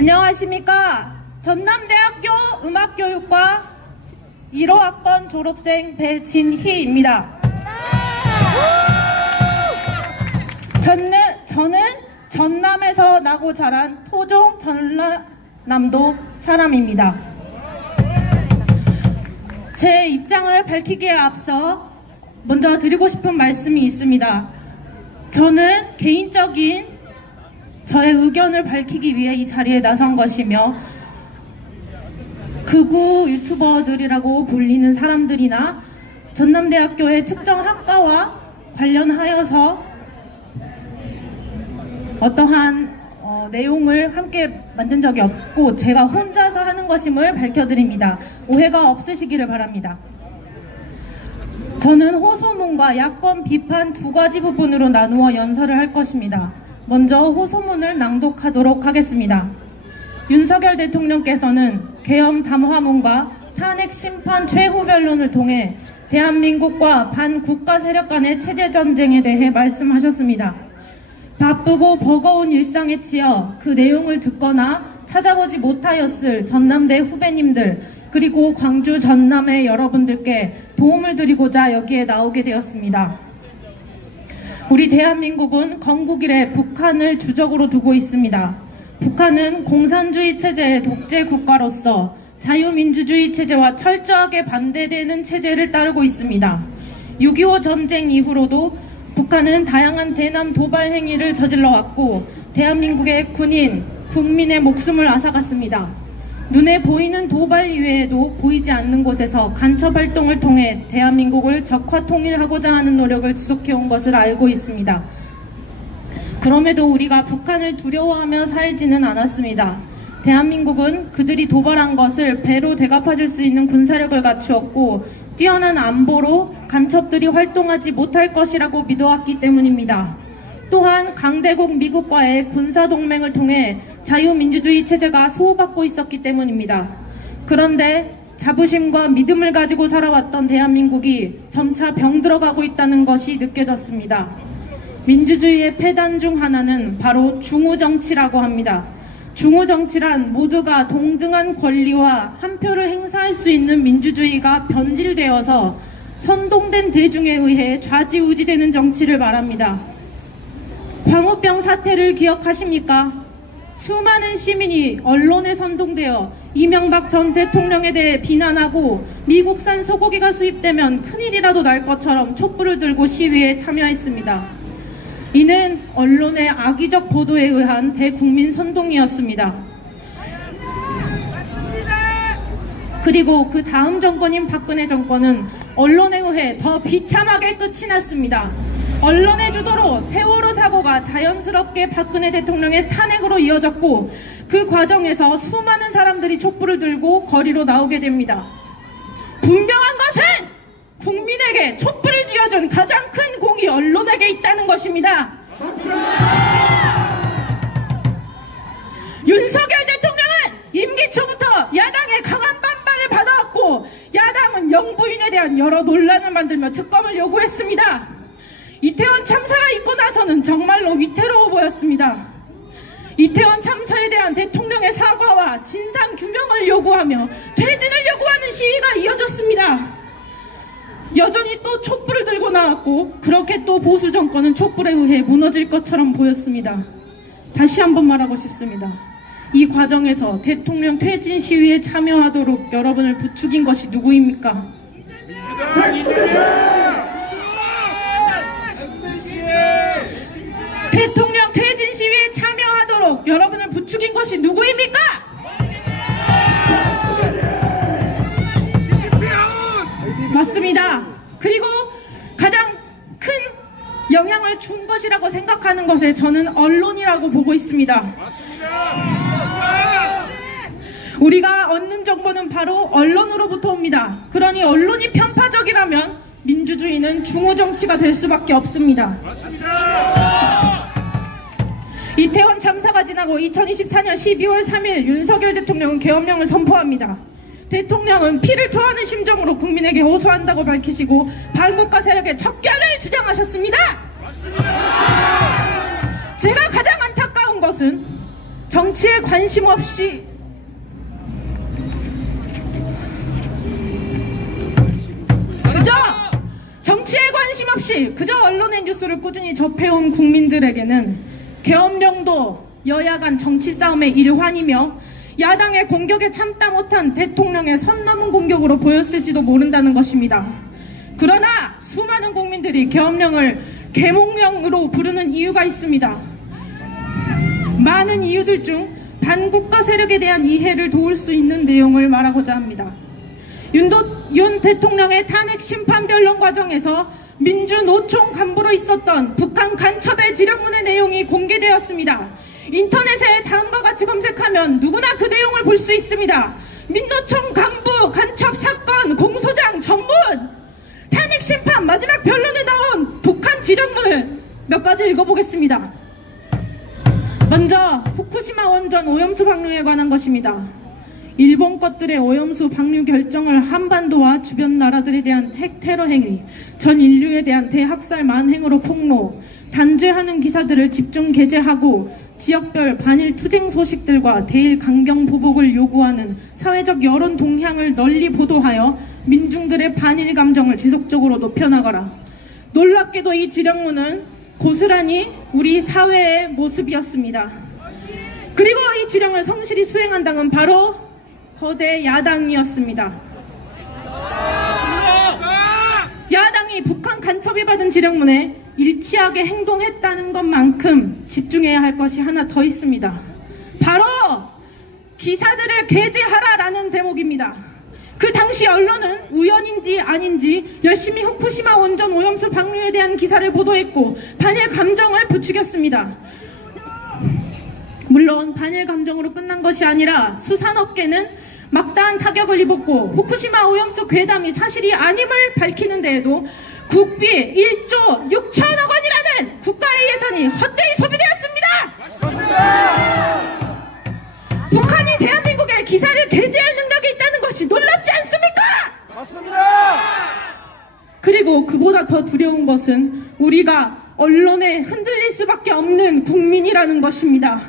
안녕하십니까. 전남대학교 음악교육과 1호학번 졸업생 배진희입니다. 저는 전남에서 나고 자란 토종 전라남도 사람입니다. 제 입장을 밝히기에 앞서 먼저 드리고 싶은 말씀이 있습니다. 저는 개인적인 저의 의견을 밝히기 위해 이 자리에 나선 것이며, 극우 유튜버들이라고 불리는 사람들이나 전남대학교의 특정 학과와 관련하여서 어떠한 내용을 함께 만든 적이 없고 제가 혼자서 하는 것임을 밝혀드립니다. 오해가 없으시기를 바랍니다. 저는 호소문과 야권 비판 두 가지 부분으로 나누어 연설을 할 것입니다. 먼저 호소문을 낭독하도록 하겠습니다. 윤석열 대통령께서는 계엄 담화문과 탄핵 심판 최후 변론을 통해 대한민국과 반국가 세력 간의 체제 전쟁에 대해 말씀하셨습니다. 바쁘고 버거운 일상에 치여 그 내용을 듣거나 찾아보지 못하였을 전남대 후배님들, 그리고 광주 전남의 여러분들께 도움을 드리고자 여기에 나오게 되었습니다. 우리 대한민국은 건국 이래 북한을 주적으로 두고 있습니다. 북한은 공산주의 체제의 독재 국가로서 자유민주주의 체제와 철저하게 반대되는 체제를 따르고 있습니다. 6.25 전쟁 이후로도 북한은 다양한 대남 도발 행위를 저질러왔고 대한민국의 군인, 국민의 목숨을 앗아갔습니다. 눈에 보이는 도발 이외에도 보이지 않는 곳에서 간첩 활동을 통해 대한민국을 적화 통일하고자 하는 노력을 지속해온 것을 알고 있습니다. 그럼에도 우리가 북한을 두려워하며 살지는 않았습니다. 대한민국은 그들이 도발한 것을 배로 되갚아줄 수 있는 군사력을 갖추었고 뛰어난 안보로 간첩들이 활동하지 못할 것이라고 믿어왔기 때문입니다. 또한 강대국 미국과의 군사동맹을 통해 자유민주주의 체제가 수호받고 있었기 때문입니다. 그런데 자부심과 믿음을 가지고 살아왔던 대한민국이 점차 병들어가고 있다는 것이 느껴졌습니다. 민주주의의 폐단 중 하나는 바로 중우정치라고 합니다. 중우정치란 모두가 동등한 권리와 한 표를 행사할 수 있는 민주주의가 변질되어서 선동된 대중에 의해 좌지우지되는 정치를 말합니다. 광우병 사태를 기억하십니까? 수많은 시민이 언론에 선동되어 이명박 전 대통령에 대해 비난하고 미국산 소고기가 수입되면 큰일이라도 날 것처럼 촛불을 들고 시위에 참여했습니다. 이는 언론의 악의적 보도에 의한 대국민 선동이었습니다. 그리고 그 다음 정권인 박근혜 정권은 언론에 의해 더 비참하게 끝이 났습니다. 언론의 주도로 세월호 사고가 자연스럽게 박근혜 대통령의 탄핵으로 이어졌고 그 과정에서 수많은 사람들이 촛불을 들고 거리로 나오게 됩니다. 분명한 것은 국민에게 촛불을 쥐어준 가장 큰 공이 언론에게 있다는 것입니다. 윤석열 대통령은 임기 초부터 야당의 강한 반발을 받아왔고 야당은 영부인에 대한 여러 논란을 만들며 특검을 요구했습니다. 이태원 참사가 있고 나서는 정말로 위태로워 보였습니다. 이태원 참사에 대한 대통령의 사과와 진상 규명을 요구하며 퇴진을 요구하는 시위가 이어졌습니다. 여전히 또 촛불을 들고 나왔고 그렇게 또 보수 정권은 촛불에 의해 무너질 것처럼 보였습니다. 다시 한번 말하고 싶습니다. 이 과정에서 대통령 퇴진 시위에 참여하도록 여러분을 부추긴 것이 누구입니까? 대통령 퇴진 시위에 참여하도록 여러분을 부추긴 것이 누구입니까? 맞습니다. 그리고 가장 큰 영향을 준 것이라고 생각하는 것에 저는 언론이라고 보고 있습니다. 우리가 얻는 정보는 바로 언론으로부터 옵니다. 그러니 언론이 편파적이라면 민주주의는 중우정치가 될 수밖에 없습니다. 이태원 참사가 지나고 2024년 12월 3일 윤석열 대통령은 계엄령을 선포합니다. 대통령은 피를 토하는 심정으로 국민에게 호소한다고 밝히시고 반국가 세력의 척결을 주장하셨습니다. 제가 가장 안타까운 것은 정치에 관심 없이 그저 언론의 뉴스를 꾸준히 접해온 국민들에게는 계엄령도 여야 간 정치 싸움의 일환이며 야당의 공격에 참다 못한 대통령의 선 넘은 공격으로 보였을지도 모른다는 것입니다. 그러나 수많은 국민들이 계엄령을 계몽령으로 부르는 이유가 있습니다. 많은 이유들 중 반국가 세력에 대한 이해를 도울 수 있는 내용을 말하고자 합니다. 윤 대통령의 탄핵 심판 변론 과정에서 민주노총 간부로 있었던 북한 간첩의 지령문의 내용이 공개되었습니다. 인터넷에 다음과 같이 검색하면 누구나 그 내용을 볼 수 있습니다. 민노총 간부 간첩 사건 공소장 전문, 탄핵 심판 마지막 변론에 나온 북한 지령문을 몇 가지 읽어보겠습니다. 먼저 후쿠시마 원전 오염수 방류에 관한 것입니다. 일본 것들의 오염수 방류 결정을 한반도와 주변 나라들에 대한 핵 테러 행위, 전 인류에 대한 대학살 만행으로 폭로, 단죄하는 기사들을 집중 게재하고 지역별 반일 투쟁 소식들과 대일 강경 보복을 요구하는 사회적 여론 동향을 널리 보도하여 민중들의 반일 감정을 지속적으로 높여나가라. 놀랍게도 이 지령문은 고스란히 우리 사회의 모습이었습니다. 그리고 이 지령을 성실히 수행한 당은 바로 거대 야당이었습니다. 야당이 북한 간첩이 받은 지령문에 일치하게 행동했다는 것만큼 집중해야 할 것이 하나 더 있습니다. 바로 기사들을 게재하라라는 대목입니다. 그 당시 언론은 우연인지 아닌지 열심히 후쿠시마 원전 오염수 방류에 대한 기사를 보도했고 반일 감정을 부추겼습니다. 물론 반일 감정으로 끝난 것이 아니라 수산업계는 막다한 타격을 입었고 후쿠시마 오염수 괴담이 사실이 아님을 밝히는 데에도 국비 1조 6천억 원이라는 국가의 예산이 헛되이 소비되었습니다. 북한이 대한민국에 기사를 게재할 능력이 있다는 것이 놀랍지 않습니까? 맞습니다. 그리고 그보다 더 두려운 것은 우리가 언론에 흔들릴 수밖에 없는 국민이라는 것입니다.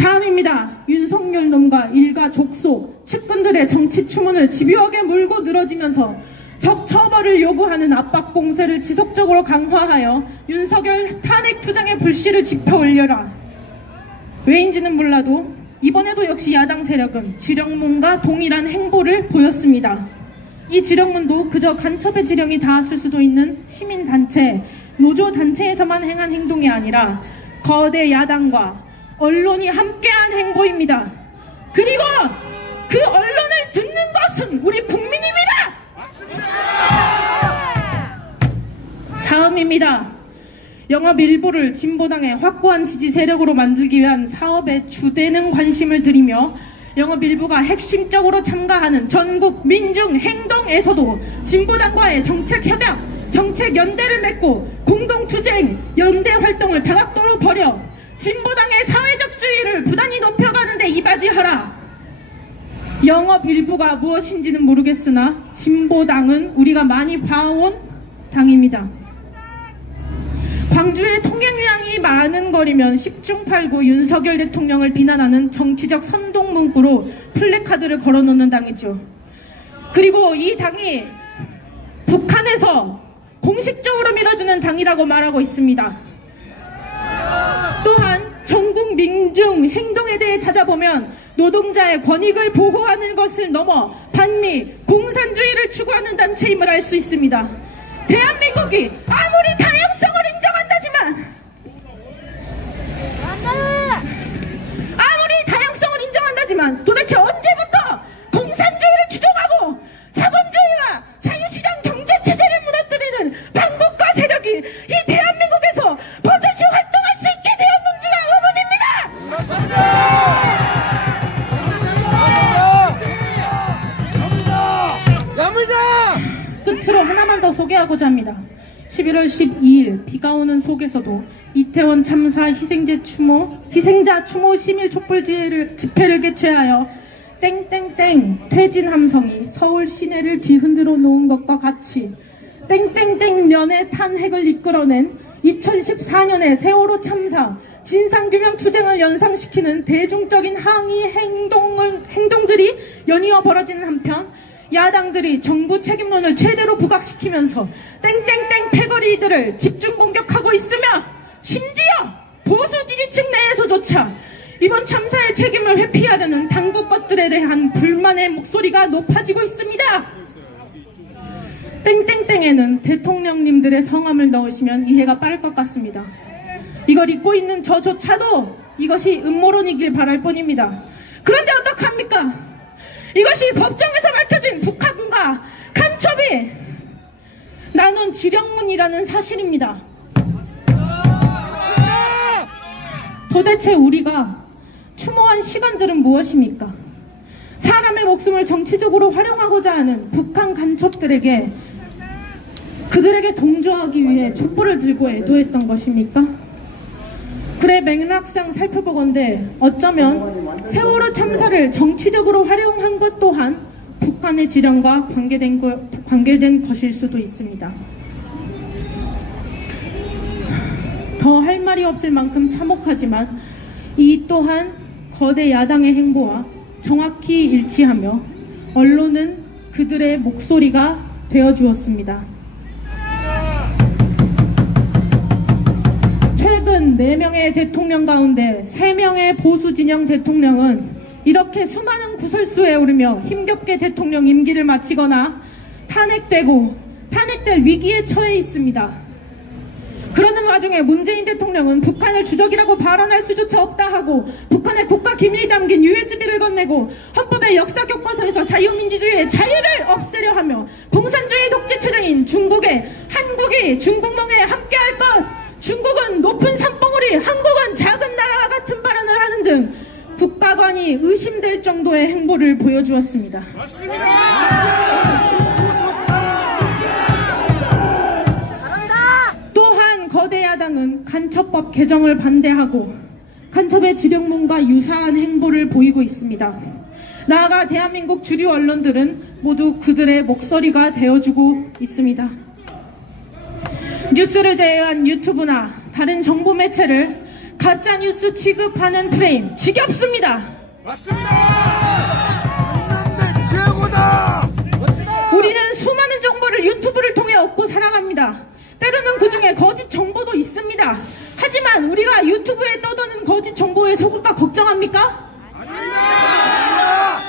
다음입니다. 윤석열 놈과 일가 족속, 측근들의 정치 추문을 집요하게 물고 늘어지면서 적처벌을 요구하는 압박 공세를 지속적으로 강화하여 윤석열 탄핵 투쟁의 불씨를 지펴 올려라. 왜인지는 몰라도 이번에도 역시 야당 세력은 지령문과 동일한 행보를 보였습니다. 이 지령문도 그저 간첩의 지령이 닿았을 수도 있는 시민단체, 노조단체에서만 행한 행동이 아니라 거대 야당과 언론이 함께한 행보입니다. 그리고 그 언론을 듣는 것은 우리 국민입니다. 다음입니다. 영업 일부를 진보당의 확고한 지지 세력으로 만들기 위한 사업에 주되는 관심을 들이며 영업 일부가 핵심적으로 참가하는 전국 민중 행동에서도 진보당과의 정책 협약, 정책 연대를 맺고 공동 투쟁, 연대 활동을 다각도로 벌여 진보당의 사회적 주의를 부단히 높여가는데 이바지하라. 영업 일부가 무엇인지는 모르겠으나 진보당은 우리가 많이 봐온 당입니다. 광주의 통행량이 많은 거리면 10중 8구 윤석열 대통령을 비난하는 정치적 선동 문구로 플래카드를 걸어놓는 당이죠. 그리고 이 당이 북한에서 공식적으로 밀어주는 당이라고 말하고 있습니다. 또한 전국 민중 행동에 대해 찾아보면 노동자의 권익을 보호하는 것을 넘어 반미 공산주의를 추구하는 단체임을 알 수 있습니다. 대한민국이 아무리 다양성을 인정한다지만 도대체 언제부터 공산주의를 추종하고 자본주의와 자유시장 경제체제를 무너뜨리는 반국가 세력이 이 대한민국에서 버젓이 활동할 수 있게 되었는지가 의문입니다. 야물자! 끝으로 하나만 더 소개하고자 합니다. 11월 12일 비가 오는 속에서도 이태원 참사 희생자 추모 시민 촛불 집회를 개최하여 땡땡땡 퇴진 함성이 서울 시내를 뒤흔들어 놓은 것과 같이 땡땡땡 년의 탄핵을 이끌어낸 2014년의 세월호 참사 진상규명 투쟁을 연상시키는 대중적인 항의 행동들이 연이어 벌어지는 한편 야당들이 정부 책임론을 최대로 부각시키면서 땡땡땡 패거리들을 집중 공격하고 있으며 심지어 보수 지지층 내에서조차 이번 참사의 책임을 회피하려는 당국 것들에 대한 불만의 목소리가 높아지고 있습니다. 땡땡땡에는 대통령님들의 성함을 넣으시면 이해가 빠를 것 같습니다. 이걸 잊고 있는 저조차도 이것이 음모론이길 바랄 뿐입니다. 그런데 어떡합니까? 이것이 법정에서 밝혀진 북한과 간첩이 나눈 지령문이라는 사실입니다. 도대체 우리가 추모한 시간들은 무엇입니까? 사람의 목숨을 정치적으로 활용하고자 하는 북한 간첩들에게 그들에게 동조하기 위해 촛불을 들고 애도했던 것입니까? 그래 맥락상 살펴보건대 어쩌면 세월호 참사를 정치적으로 활용한 것 또한 북한의 지령과 관계된 것일 수도 있습니다. 더 할 말이 없을 만큼 참혹하지만 이 또한 거대 야당의 행보와 정확히 일치하며 언론은 그들의 목소리가 되어주었습니다. 최근 4명의 대통령 가운데 3명의 보수 진영 대통령은 이렇게 수많은 구설수에 오르며 힘겹게 대통령 임기를 마치거나 탄핵될 위기에 처해 있습니다. 그러는 와중에 문재인 대통령은 북한을 주적이라고 발언할 수조차 없다 하고 북한의 국가 기밀이 담긴 USB를 건네고 헌법의 역사 교과서에서 자유민주주의의 자유를 없애려 하며 공산주의 독재 체제인 한국이 중국몽에 함께할 것, 중국은 높은 산봉우리, 한국은 작은 나라와 같은 발언을 하는 등 국가관이 의심될 정도의 행보를 보여주었습니다. 거대 야당은 간첩법 개정을 반대하고 간첩의 지령문과 유사한 행보를 보이고 있습니다. 나아가 대한민국 주류 언론들은 모두 그들의 목소리가 되어주고 있습니다. 뉴스를 제외한 유튜브나 다른 정보 매체를 가짜뉴스 취급하는 프레임 지겹습니다. 맞습니다. 최고다. 우리는 수많은 정보를 유튜브를 통해 얻고 살아갑니다. 때로는 그 중에 거짓 정보도 있습니다. 하지만 우리가 유튜브에 떠도는 거짓 정보에 속을까 걱정합니까? 아닙니다.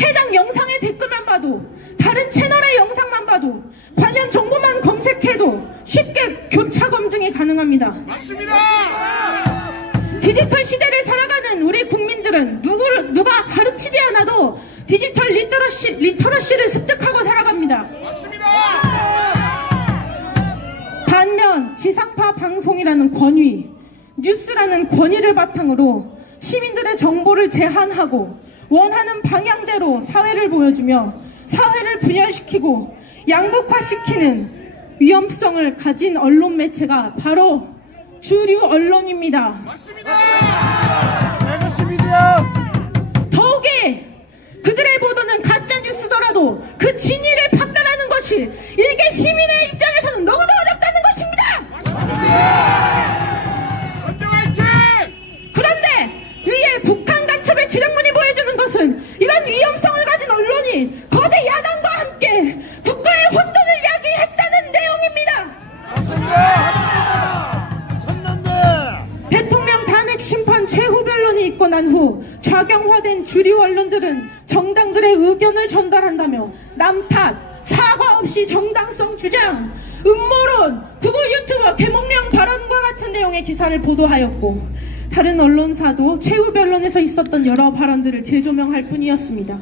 해당 영상의 댓글만 봐도, 다른 채널의 영상만 봐도, 관련 정보만 검색해도 쉽게 교차 검증이 가능합니다. 맞습니다. 디지털 시대를 살아가는 우리 국민들은 누가 가르치지 않아도 디지털 리터러시를 습득하고 살아갑니다. 맞습니다. 반면 지상파 방송이라는 권위, 뉴스라는 권위를 바탕으로 시민들의 정보를 제한하고 원하는 방향대로 사회를 보여주며 사회를 분열시키고 양극화시키는 위험성을 가진 언론 매체가 바로 주류 언론입니다. 맞습니다. 레거시 미디어. 더욱이 그들의 보도는 가짜 뉴스더라도 그 진위를 판별하는 것이 일개 시민의 입장에서는 너무도 어렵다는 것입니다. 그런데 위에 북한 간첩의 지령문이 보여주는 것은 이런 위험성을 가진 언론이 거대 야당과 함께 국가의 혼돈을 야기했다는 내용입니다. 천년대. 대통령 탄핵 심판 최후 변론이 있고 난 후 좌경화된 주류 언론들은 정당들의 의견을 전달한다며 남탓, 사과 없이 정당성 주장, 음모론, 극우 유튜버 개몽령 발언과 같은 내용의 기사를 보도하였고 다른 언론사도 최후 변론에서 있었던 여러 발언들을 재조명할 뿐이었습니다.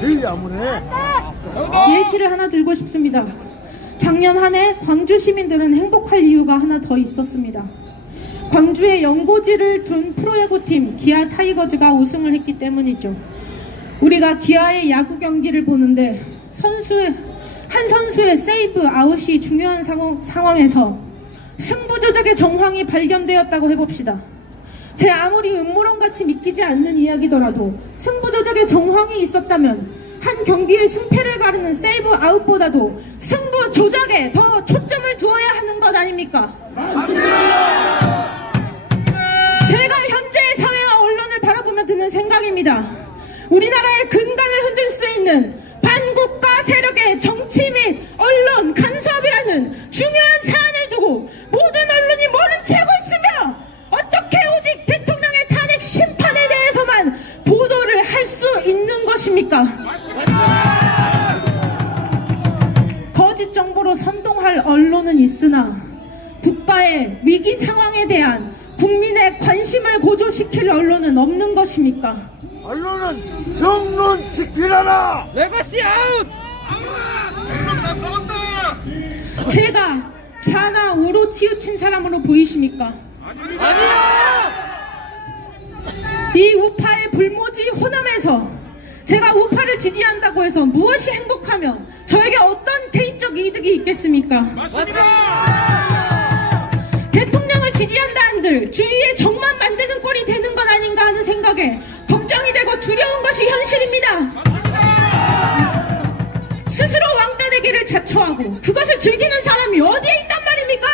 제일 야무네. 예시를 하나 들고 싶습니다. 작년 한 해 광주 시민들은 행복할 이유가 하나 더 있었습니다. 광주에 연고지를 둔 프로야구팀 기아 타이거즈가 우승을 했기 때문이죠. 우리가 기아의 야구 경기를 보는데 한 선수의 세이브 아웃이 중요한 상황에서 승부조작의 정황이 발견되었다고 해봅시다. 제 아무리 음모론같이 믿기지 않는 이야기더라도 승부조작의 정황이 있었다면 한 경기의 승패를 가르는 세이브 아웃보다도 승부 조작에 더 초점을 두어야 하는 것 아닙니까? 제가 현재의 사회와 언론을 바라보며 드는 생각입니다. 우리나라의 근간을 흔들 수 있는 반국가 세력의 정치 및 언론 간섭이라는 중요한 사안을 두고 모든 언론이 모른 채 하고 있으며 어떻게 오직 대통령의 탄핵 심판에 대해서만 보도를 할 수 있는 것입니까? 거짓 정보로 선동할 언론은 있으나 국가의 위기 상황에 대한 국민의 관심을 고조시킬 언론은 없는 것입니까? 언론은 정론 지키라라. 레거시 아웃! 언론 다 먹었다. 제가 좌나 우로 치우친 사람으로 보이십니까? 아니요! 이 우파의 불모지 호남에서 제가 우파를 지지한다고 해서 무엇이 행복하며 저에게 어떤 개인적 이득이 있겠습니까? 맞습니다! 대통령을 지지한다 한들 주위에 적만 만드는 꼴이 되는 건 아닌가 하는 생각에 걱정이 되고 두려운 것이 현실입니다. 스스로 왕따 되기를 자처하고 그것을 즐기는 사람이 어디에 있단 말입니까?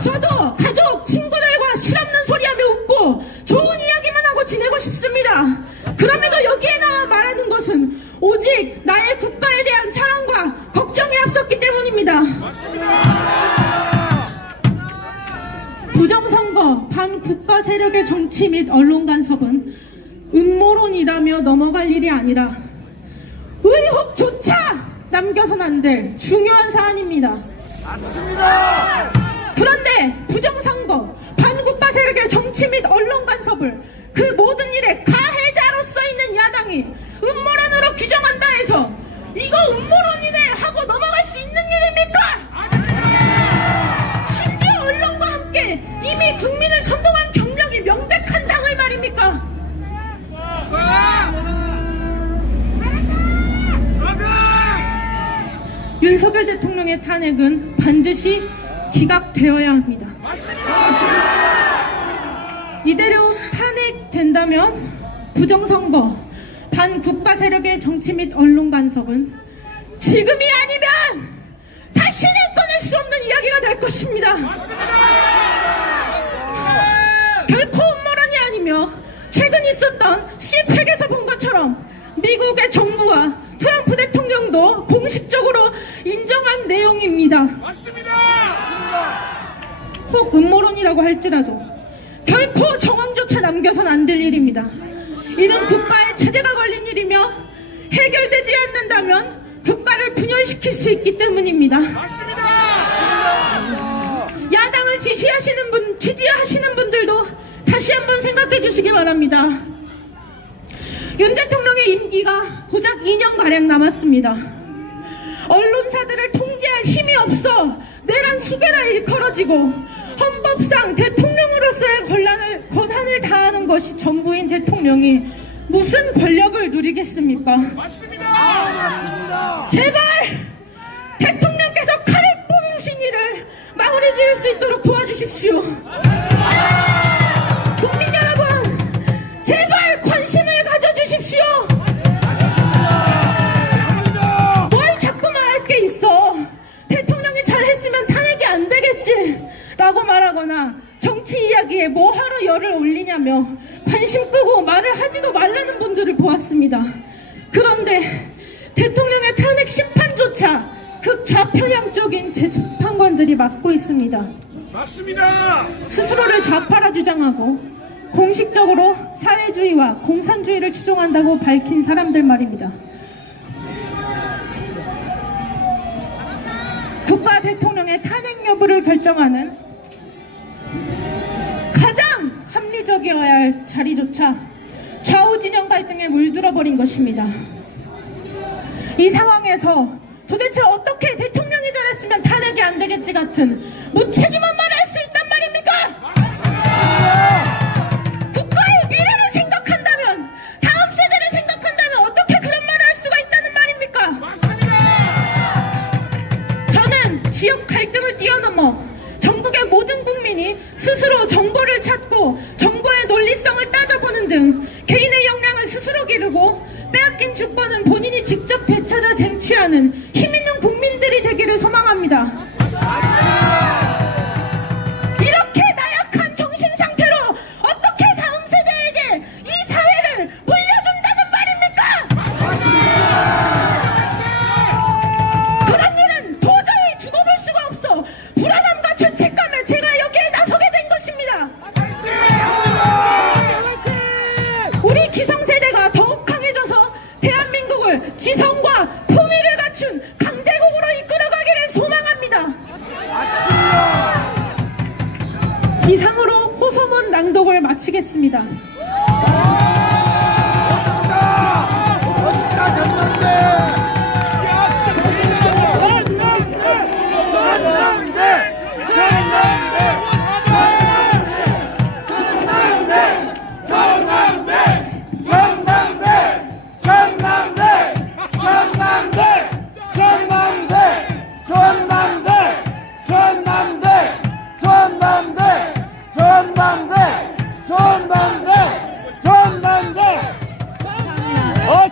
저도 가족, 친구들과 실없는 소리하며 웃고 좋은 이야기만 하고 지내고 싶습니다. 그럼에도 여기에 나와 말하는 것은 오직 나의 국가에 대한 사랑과 걱정이 앞섰기 때문입니다. 부정선거, 반국가 세력의 정치 및 언론 간섭은 음모론이라며 넘어갈 일이 아니라 의혹조차 남겨선 안 될 중요한 사안입니다. 맞습니다. 그런데 부정선거, 반국가 세력의 정치 및 언론 간섭을 그 모든 일의 가해자로서 있는 야당이 음모론으로 규정한다 해서 이거 음모론이네 하고 넘어갈 수 있는 일입니까? 심지어 언론과 함께 이미 국민을 선동한 경력이 명백한 당을 말입니까? 윤석열 대통령의 탄핵은 반드시 기각되어야 합니다. 이대로 탄핵된다면 부정선거, 반국가 세력의 정치 및 언론 간섭은 지금이 아니면 다시는 꺼낼 수 없는 이야기가 될 것입니다. 결코 음모론이 아니며 최근 있었던 CPEC에서 본 것처럼 미국의 정부와 트럼프 대통령도 공식적으로 인정한 내용입니다. 혹 음모론이라고 할지라도 결코 정황조차 남겨선 안 될 일입니다. 이는 국가의 체제가 걸린 일이며 해결되지 않는다면 국가를 분열시킬 수 있기 때문입니다. 야당을 지지하시는 분들도 다시 한번 생각해 주시기 바랍니다. 윤 대통령의 임기가 고작 2년가량 남았습니다. 언론사들을 통제할 힘이 없어 내란 수개라 일컬어지고 헌법상 대통령으로서의 권한을 다하는 것이 전부인 대통령이 무슨 권력을 누리겠습니까? 제발 대통령께서 칼을 뽑으신 일을 마무리 지을 수 있도록 도와주십시오. 국민 여러분, 제발 관심을 가져주십시오. 뭘 자꾸 말할 게 있어. 대통령이 잘했으면 탄핵이 안 되겠지 라고 말하거나 정치 이야기에 뭐하러 열을 올리냐며 관심 끄고 말을 하지도 말라는 분들을 보았습니다. 그런데 대통령의 탄핵 심판조차 극좌편향적인 재판관들이 맡고 있습니다. 맞습니다! 스스로를 좌파라 주장하고 공식적으로 사회주의와 공산주의를 추종한다고 밝힌 사람들 말입니다. 국가 대통령의 탄핵 여부를 결정하는 가장 합리적이어야 할 자리조차 좌우 진영 갈등에 물들어버린 것입니다. 이 상황에서 도대체 어떻게 대통령이 잘했으면 탄핵이 안 되겠지 같은 무책임한 말을 할 수 있단 말입니까? 국가의 미래를 생각한다면, 다음 세대를 생각한다면 어떻게 그런 말을 할 수가 있다는 말입니까? 저는 지역 갈등을 뛰어넘어 전국의 모든 국민이 스스로 정보를 찾고 정보의 논리성을 따져보는 등 개인의 역량을 스스로 기르고 빼앗긴 주권은 본인이 직접 되찾아 쟁취하는 힘있는 국민들이 되기를 소망합니다. 이렇게 나약한 정신 상태로 어떻게 다음 세대에게 이 사회를 물려준다는 말입니까? 그런 일은 도저히 두고 볼 수가 없어 불안함과 죄책감에 제가 여기에 나서게 된 것입니다. 우리 기성세대가 더욱 강해져서 대한민국을 지성과 품위를 갖춘 강대국으로 이끌어가기를 소망합니다. 이상으로 호소문 낭독을 마치겠습니다.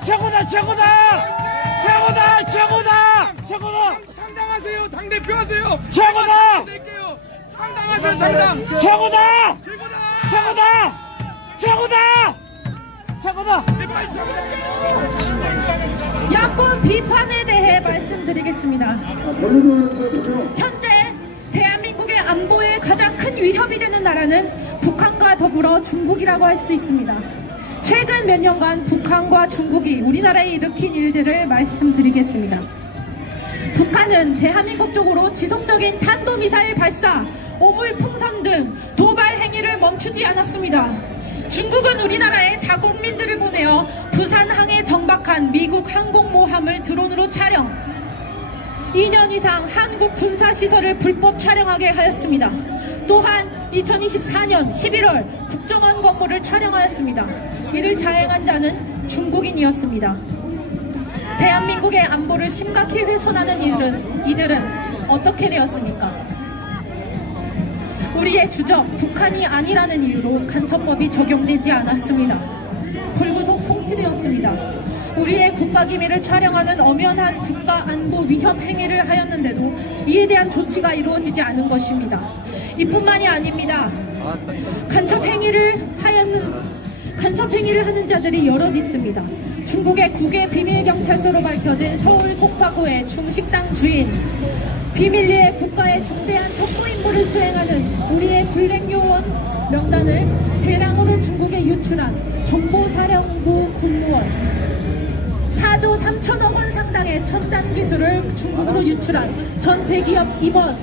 최고다 최고다 최고다 최고다 최고다 창당하세요. 당대표 하세요. 최고다 낼게요. 창당하세요. 창당. 최고다 최고다. 최고다 최고다 최고다 제발 최고다. 야권 비판에 대해 말씀드리겠습니다. 현재 대한민국의 안보에 가장 큰 위협이 되는 나라는 북한과 더불어 중국이라고 할 수 있습니다. 최근 몇 년간 북한과 중국이 우리나라에 일으킨 일들을 말씀드리겠습니다. 북한은 대한민국 쪽으로 지속적인 탄도미사일 발사, 오물풍선 등 도발 행위를 멈추지 않았습니다. 중국은 우리나라에 자국민들을 보내어 부산항에 정박한 미국 항공모함을 드론으로 촬영, 2년 이상 한국 군사시설을 불법 촬영하게 하였습니다. 또한 2024년 11월 국정원 건물을 촬영하였습니다. 이를 자행한 자는 중국인이었습니다. 대한민국의 안보를 심각히 훼손하는 이들은 어떻게 되었습니까? 우리의 주적 북한이 아니라는 이유로 간첩법이 적용되지 않았습니다. 불구속 송치되었습니다. 우리의 국가기밀을 촬영하는 엄연한 국가안보 위협 행위를 하였는데도 이에 대한 조치가 이루어지지 않은 것입니다. 이뿐만이 아닙니다. 간첩 행위를 하는 자들이 여럿 있습니다. 중국의 국외 비밀경찰서로 밝혀진 서울 송파구의 중식당 주인, 비밀리에 국가의 중대한 첩보 임무를 수행하는 우리의 블랙요원 명단을 대량으로 중국에 유출한 정보사령부 공무원, 4조 3천억 원 상당의 첨단 기술을 중국으로 유출한 전 대기업 임원,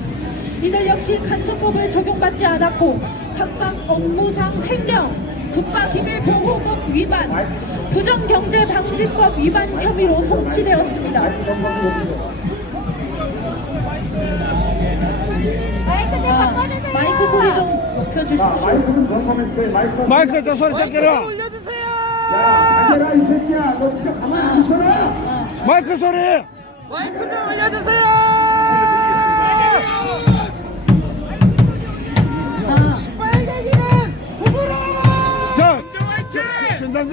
이들 역시 간첩법을 적용받지 않았고 각각 업무상 횡령, 국가기밀보호법 위반, 부정경제방지법 위반 혐의로 송치되었습니다. 마이크 소리 좀 높여주십시오. 마이크 저 소리 작게라 마이크 소리 마이크 좀 올려주세요.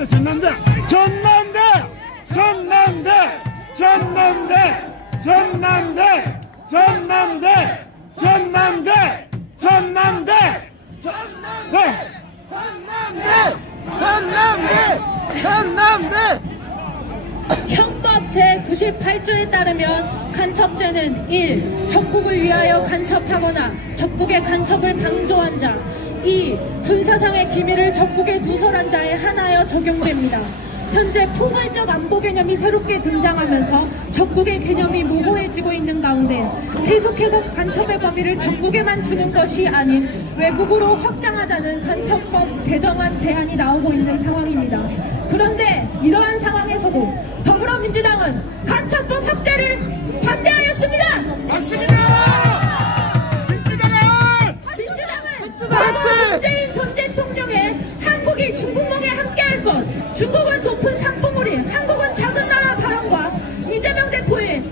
전남대. 형법 제98조에 따르면 간첩죄는 1. 적국을 위하여 간첩하거나 적국의 간첩을 방조한 자, 2. 군사상의 기밀을 적국에 누설한 자에 한하여 적용됩니다. 현재 포괄적 안보 개념이 새롭게 등장하면서 적국의 개념이 모호해지고 있는 가운데 계속해서 간첩의 범위를 적국에만 두는 것이 아닌 외국으로 확장하자는 간첩법 개정안 제안이 나오고 있는 상황입니다. 그런데 이러한 상황에서도 더불어민주당은 간첩법 확대를 반대하였습니다. 맞습니다. 민주당은 문재인 전 대통령의 한국이 중국몽에 함께할 것, 중국은 높은 상봉우리, 한국은 작은 나라 발언과 이재명 대표의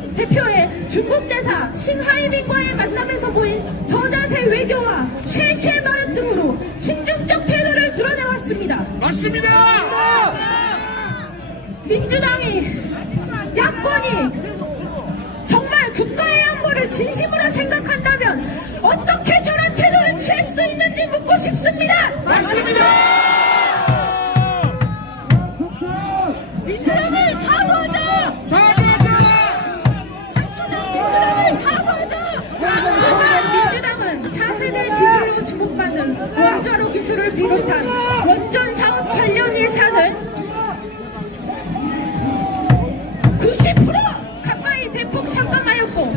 중국 대사 싱하이민과의 만남에서 보인 저자세 외교와 쉐쉐 발언 등으로 친중적 태도를 드러내왔습니다. 맞습니다. 민주당이, 야권이 정말 국가의 안보를 진심으로 생각한다면 어떻게 저런 태도를 취할 수 있는지 묻고 싶습니다. 민주당을 사과하자! 민주당은 차세대 기술로 주목받는 원자로 기술을 비롯한 원전 사업 관련 예산은 90% 가까이 대폭 삭감하였고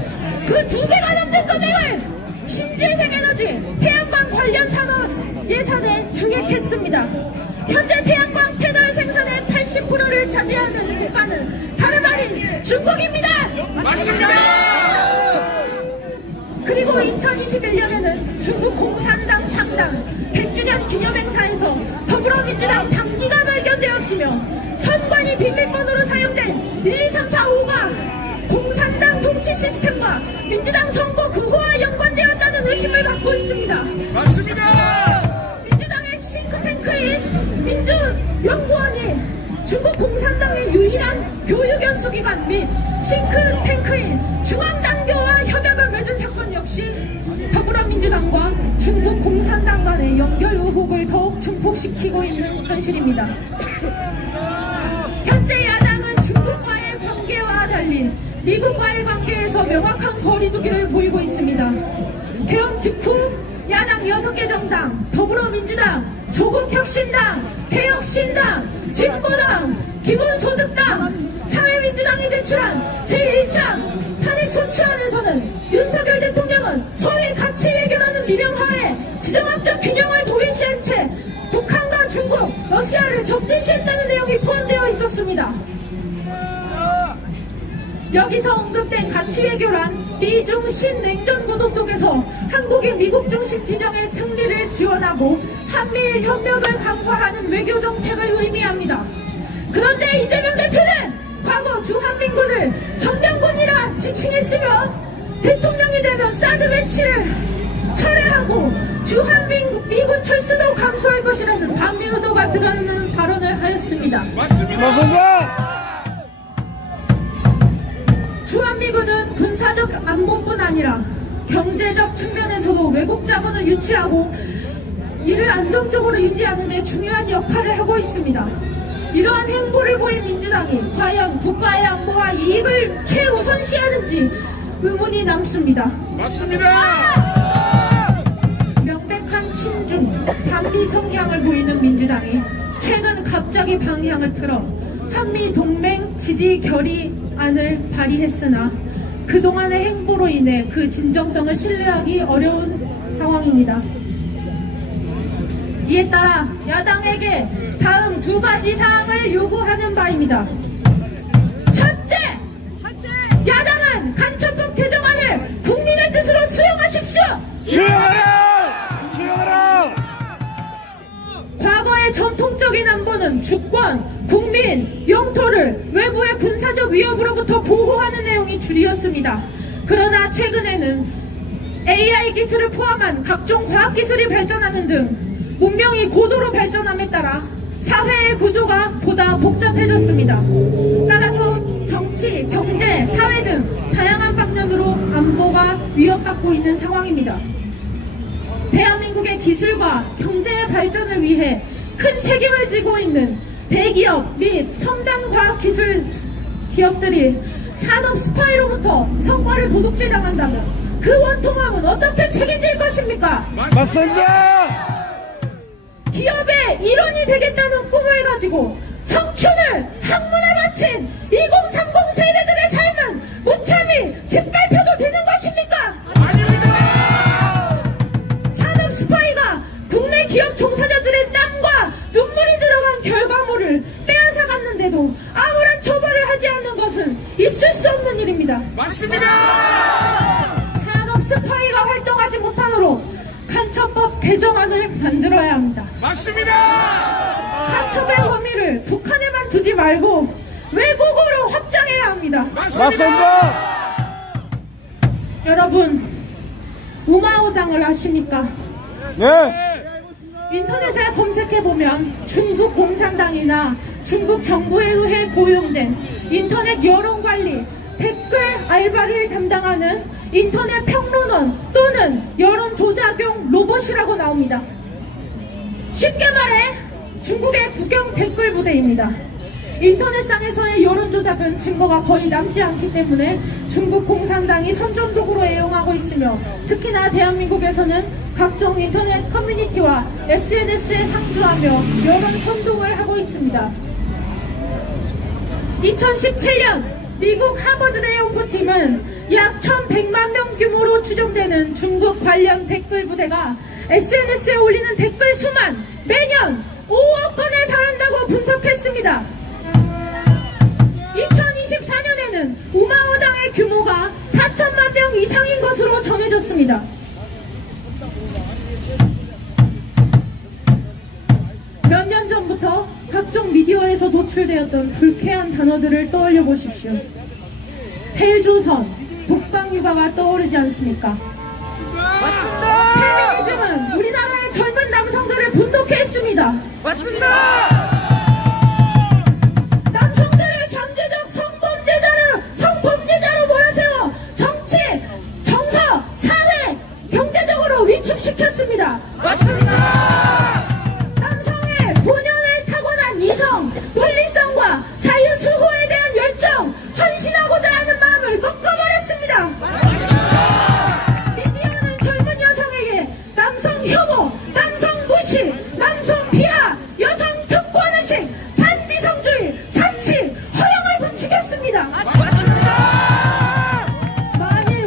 그 2배가 넘는 금액을 신재생에너지, 태양광 관련 산업 예산에 증액했습니다. 현재 태양광 패널 생산의 80%를 차지하는 국가는 다름 아닌 중국입니다. 그리고 2021년에는 중국 공산당 창당 100주년 기념행사에서 더불어민주당 당기가 발견되었으며 선관위 비밀번호로 사용된 1, 2, 3, 4, 5가 공산당 통치 시스템과 민주당 선거 그호와 연관되었다는 의심을 받고 있습니다. 민주당의 싱크탱크인 민주연구원이 중국 공산당의 유일한 교육연수기관 및 싱크탱크인 중앙당교와 협약을 맺은 사건 역시 더불어민주당과 중국 공산당 간의 연결 의혹을 더욱 증폭시키고 있는 현실입니다. 현재 야당은 중국과의 관계와 달리 미국과의 관계에서 명확한 거리두기를 보이고 있습니다. 개헌 직후 야당 6개 정당, 더불어민주당, 조국혁신당, 개혁신당, 진보당, 기본소득당, 사회민주당이 제출한 제1차 탄핵소추안에서는 윤석열 대통령은 소위 가치 외교라는 미명하에 지정학적 균형을 도외시한 채 북한과 중국, 러시아를 적대시했다는 내용이 포함되어 있었습니다. 여기서 언급된 가치 외교란 미중 신냉전 구도 속에서 한국이 미국 중심 진영의 승리를 지원하고 한미일 협력을 강화하는 외교 정책을 의미합니다. 그런데 이재명 대표는 과거 주한민군을 정명군이라 지칭했으며 대통령이 되면 사드 배치를 철회하고 주한미군 철수도 감수할 것이라는 반미 의도가 드러나는 발언을 하였습니다. 맞습니다. 주한미군은 군사적 안보뿐 아니라 경제적 측면에서도 외국 자본을 유치하고 이를 안정적으로 유지하는 데 중요한 역할을 하고 있습니다. 이러한 행보를 보인 민주당이 과연 국가의 안보와 이익을 최우선시하는지 의문이 남습니다. 명백한 친중, 반미 성향을 보이는 민주당이 최근 갑자기 방향을 틀어 한미 동맹 지지 결의안을 발의했으나 그동안의 행보로 인해 그 진정성을 신뢰하기 어려운 상황입니다. 이에 따라 야당에게 다음 2가지 사항을 요구하는 바입니다. 첫째, 야당은 간첩법 개정안을 국민의 뜻으로 수용하십시오. 수용하라! 과거의 전통적인 안보는 주권, 국민, 영토를 외부의 군사적 위협으로부터 보호하는 내용이 주리었습니다. 그러나 최근에는 AI 기술을 포함한 각종 과학기술이 발전하는 등 문명이 고도로 발전함에 따라 사회의 구조가 보다 복잡해졌습니다. 따라서 정치, 경제, 사회 등 다양한 방면으로 안보가 위협받고 있는 상황입니다. 대한민국의 기술과 경제의 발전을 위해 큰 책임을 지고 있는 대기업 및 첨단 과학기술 기업들이 산업 스파이로부터 성과를 도둑질당한다면 그 원통함은 어떻게 책임질 것입니까? 맞습니다. 기업의 일원이 되겠다는 꿈을 가지고 청춘을 학문에 바친 2030 세대들의 삶은 무참히 짓밟혀도 되는 것입니까? 산업 스파이가 국내 기업 종사자들의 땀과 눈물이 들어간 결과물을 빼앗아갔는데도 아무런 처벌을 하지 않는 것은 있을 수 없는 일입니다. 산업 스파이가 활동하지 못하도록 간첩법 개정안을 만들어야 합니다. 간첩의 범위를 북한에만 두지 말고 외국으로 확장해야 합니다. 맞습니다. 여러분, 우마오당을 아십니까? 네. 인터넷에 검색해보면 중국 공산당이나 중국 정부에 의해 고용된 인터넷 여론관리, 댓글 알바를 담당하는 인터넷 평론원 또는 여론조작용 로봇이라고 나옵니다. 쉽게 말해 중국의 국영 댓글 부대입니다. 인터넷상에서의 여론조작은 증거가 거의 남지 않기 때문에 중국 공산당이 선전적으로 애용하고 있으며, 특히나 대한민국에서는 각종 인터넷 커뮤니티와 SNS에 상주하며 여론 선동을 하고 있습니다. 2017년 미국 하버드대 연구팀은 약 1100만 명 규모로 추정되는 중국 관련 댓글 부대가 SNS에 올리는 댓글 수만 매년 5억 건에 달한다고 분석했습니다. 2024년에는 우마오당의 규모가 4천만 명 이상인 것으로 전해졌습니다. 몇 년 전부터 각종 미디어에서 노출되었던 불쾌한 단어들을 떠올려 보십시오. 헬조선, 독방육아가 떠오르지 않습니까? 맞습니다. 페미니즘은 우리나라의 젊은 남성들을 분노케 했습니다. 맞습니다. 남성들을 잠재적 성범죄자로 몰아세워 정치, 정서, 사회, 경제적으로 위축시켰습니다. 맞습니다. 남성의 본연의 타고난 이성, 논리성과 자유 수호에 대한 열정, 헌신하고자 하는 마음을 꺾어버렸습니다. 미디어는 젊은 여성에게 남성 혐오, 남성 무시, 남성 비하, 여성 특권의식, 반지성주의, 사치, 허영을 부추겼습니다. 만일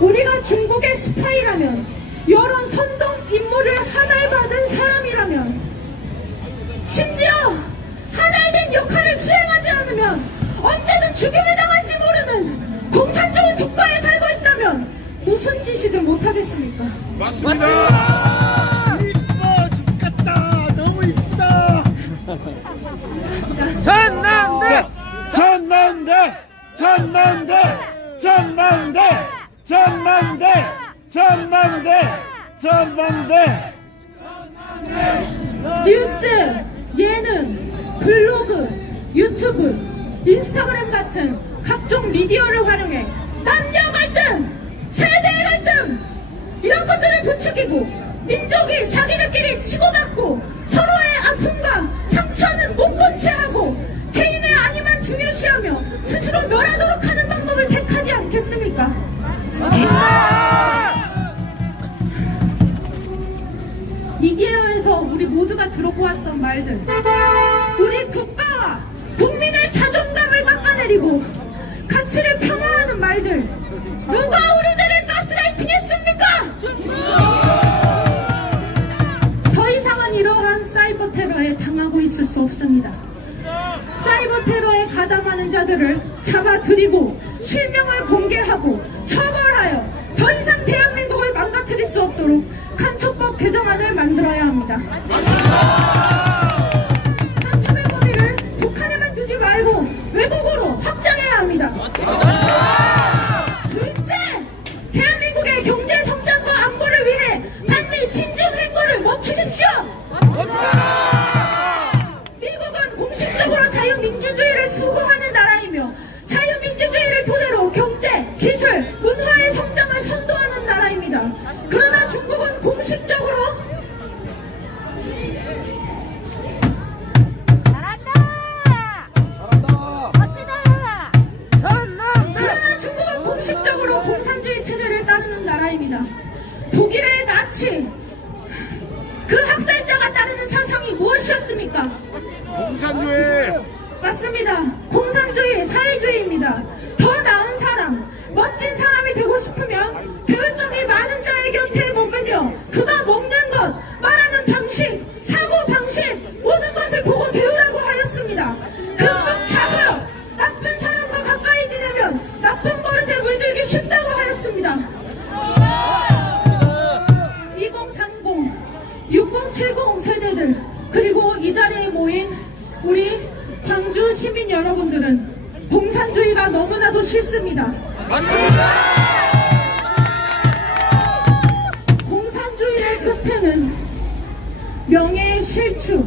우리가 중국의 스파이라면, 여론 선동 임무를 하달받은 사람이라면, 심지어 하달된 역할을 수행하지 않으면 언제든 죽임을 당할지 모르는 공산주의 국가에 살고 있다면 무슨 짓이든 못하겠습니까? 맞습니다. 이뻐 죽겠다. 너무 이쁘다. 전남대. 전남대. 전남대. 전남대. 전남대. 전남대. 전남대. 뉴스, 예능, 블로그, 유튜브, 인스타그램 같은 각종 미디어를 활용해 남녀 갈등, 세대 갈등 이런 것들을 부추기고 민족이 자기들끼리 치고받고 서로의 아픔과 상처는 못 본 채 하고 개인의 안위만 중요시하며 스스로 멸하도록 하는 방법을 택하지 않겠습니까? 미디어에서 우리 모두가 들어보았던 말들, 우리 국가와 국민의 자존감을 깎아내리고 가치를 폄하하는 말들, 누가 우리들을 가스라이팅 했습니까? 더 이상은 이러한 사이버 테러에 당하고 있을 수 없습니다. 사이버 테러에 가담하는 자들을 잡아들이고 실명을 공개하고 처벌하여 더 이상 대한민국을 망가뜨릴 수 없도록 간첩법 개정안을 만들어야 합니다. 간첩의 범위를 북한에만 두지 말고 외국으로 확장해야 합니다. 둘째, 대한민국의 경제 성장과 안보를 위해 반미 친중 행보를 멈추십시오. 미국은 공식적으로 자유민주주의를 수호하는 나라이며 자유민주주의를 토대로 경제, 기술, 문화의 성장을 선도하는 나라입니다. 그러나 중국은 공식적으로 그러나 중국은 공식적으로 공산주의 체제를 따르는 나라입니다. 독일의 나치, 그 학살자가 따르는 사상이 무엇이었습니까? 공산주의. 맞습니다. 공산주의, 사회주의입니다. 더 나은 사람, 멋진 사람이 되고 싶으면 배울 점이 많은 자의 곁에 머물며 그가 먹는 것, 말하는 방식, 사고 방식, 모든 것을 보고 배우라고 하였습니다. 금방 작아요. 나쁜 사람과 가까이 지내면 나쁜 버릇에 물들기 쉽다고 하였습니다. 2030, 6070 세대들, 그리고 이 자리에 모인 우리 광주 시민 여러분들은 공산주의가 너무나도 싫습니다. 맞습니다. 공산주의의 끝에는 명예의 실추,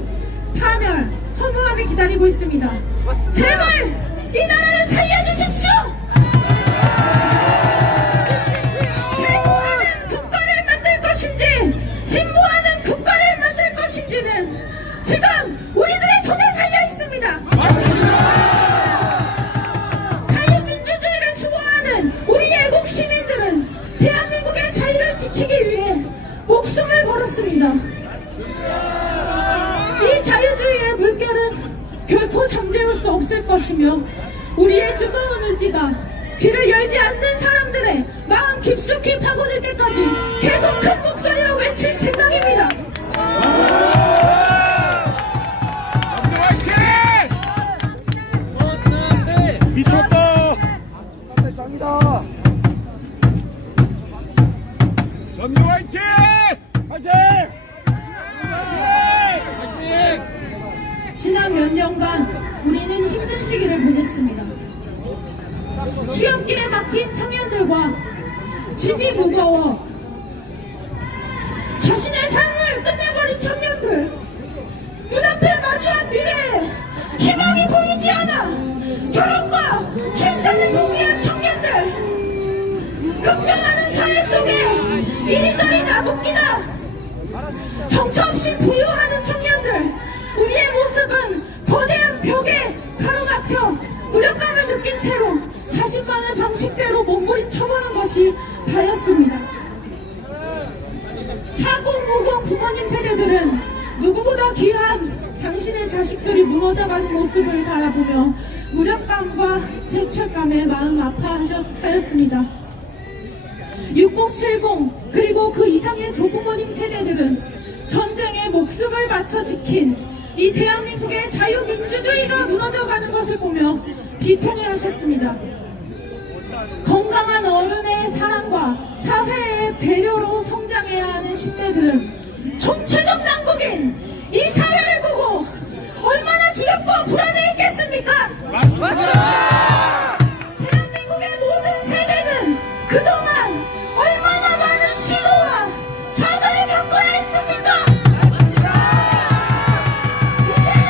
파멸, 허물 기다리고 있습니다. 제발 이 나라를 살려주십시오. 배고하는 국가를 만들 것인지 진보하는 국가를 만들 것인지는 지금 우리들의 손에 달려 있습니다. 자유민주주의를 추구하는 우리 애국 시민들은 대한민국의 자유를 지키기 위해 목숨을 걸었습니다. 이 자유주의의 물결은 결코 잠재울 수 없을 것이며 우리의 뜨거운 의지가 귀를 열지 않는 사람들의 마음 깊숙이 파고들 때까지 계속 큰 목소리로 외칠 생각입니다. 미쳤다. 짱이다. 전주 화이팅! 화이팅! 지난 몇 년간 우리는 힘든 시기를 보냈습니다. 취업길에 막힌 청년들과 짐이 무거워 자신의 삶을 끝내버린 청년들, 눈앞에 마주한 미래에 희망이 보이지 않아 결혼과 출산을 포기한 청년들, 급변하는 사회 속에 이리저리 나붙기다 정처 없이 부유하는 청년들, 우리의 모습은 거대한 벽에 가로막혀 무력감을 느낀 채로 자신만의 방식대로 몸부림쳐보는 것이 다였습니다. 4050 부모님 세대들은 누구보다 귀한 당신의 자식들이 무너져가는 모습을 바라보며 무력감과 죄책감에 마음 아파하였습니다. 6070 그리고 그 이상의 조부모님 세대들은 전쟁에 목숨을 바쳐 지킨 이 대한민국의 자유민주주의가 무너져가는 것을 보며 비통해 하셨습니다. 건강한 어른의 사랑과 사회의 배려로 성장해야 하는 10대들은 총체적 난국인 이 사회를 보고 얼마나 두렵고 불안해했겠습니까? 대한민국의 모든 세대는 그동안 얼마나 많은 시도와 좌절을 겪어야 했습니까? 이제는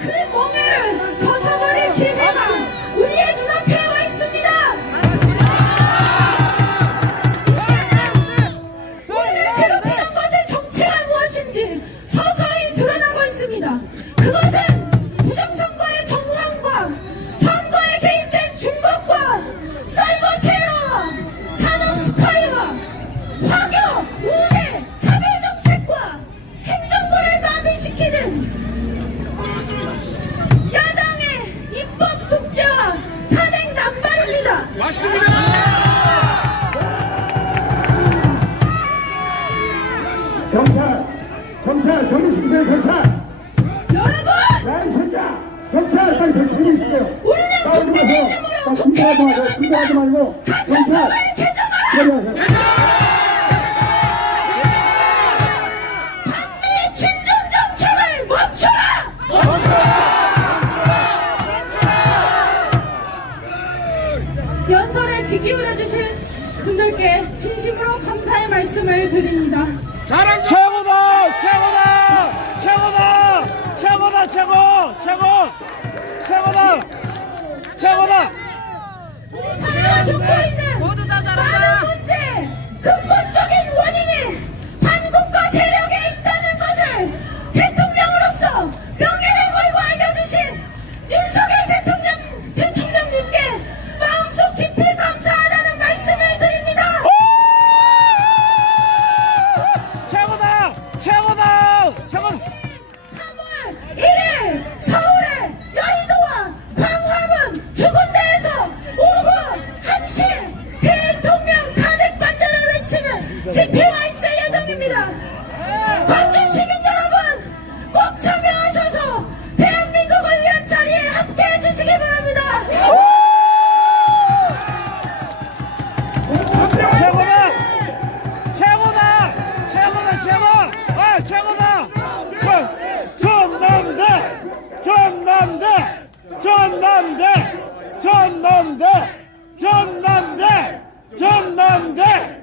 그 멍에를 벗어버릴 기회가 우리의 눈앞에 와 있습니다. 우리를 괴롭히는 것의 정체가 무엇인지 서서히 드러나고 있습니다. 그것은 부정선거의 정황과 선거에 개입된 중국과 사이버 테러와 산업 스파이와 화교, 우대, 차별정책과 행정부를 마비시키는 야당의 입법 독재와 탄핵 남발입니다. 맞습니다! 경찰, 경찰, 경찰. 여러분! 야, 이 새끼야! 경찰, 빨리 정신이 있어요. 우리는 국민의 힘으로 국회에 군대하지 말고, 가처분을 개정하라! 반미 친중 정책을 멈춰라! 연설에 귀 기울여주신 분들께 진심으로 감사의 말씀을 드립니다. 자랑 최고다! 최고다! 최고다! 최고다! 최고! 최고! 최고다! 최고다! 우리 사회가 겪고 있는 많은 문제 근본적인 원인이 반국가 세력에 있다는 것을 대통령으로서 명예를 걸고 알려주신 윤석열 대통령님께 마음속 깊이 감사하다는 말씀을 드립니다. 최고다! 최고다! 최고다! 3월 1일 서울의 여의도와 광화문 두 군데에서 오후 1시 대통령 탄핵 반대를 외치는 집회가 있을 예정입니다. 광주 시민 여러분 꼭 참여하셔서 대한민국을 위한 자리에 함께 해주시기 바랍니다. 최고다! 최고다! 최고다! 최고! 아, 최고다! 전남대! 전남대! 전남대! 전남대! 전남대! 전남대!